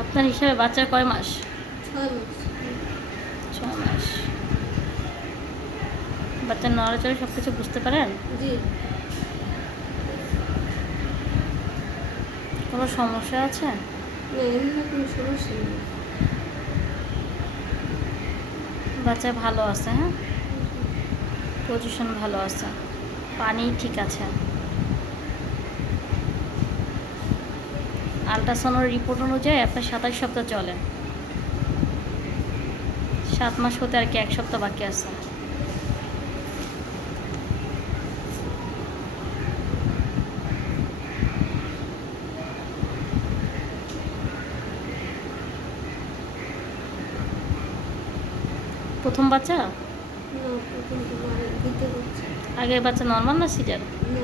আপনার হিসাবে বাচ্চার কয় মাস? 6 মাস। 6 মাস। বাচ্চার নড়াচড়া সব কিছু বুঝতে পারেন? জি। কোনো সমস্যা আছে? না, এমনি কোনো সমস্যা নেই। বাচ্চা ভালো আছে, হ্যাঁ? পজিশন ভালো আছে, পানি ঠিক আছে। আল্ট্রাসাউন্ডের রিপোর্ট অনুযায়ী আপনার 27 সপ্তাহ চলে। 7 মাস হতে আর কি 1 সপ্তাহ বাকি আছে। প্রথম বাচ্চা? না, প্রথম তো দ্বিতীয় বাচ্চা। আগের বাচ্চা নর্মাল না সিজার? না,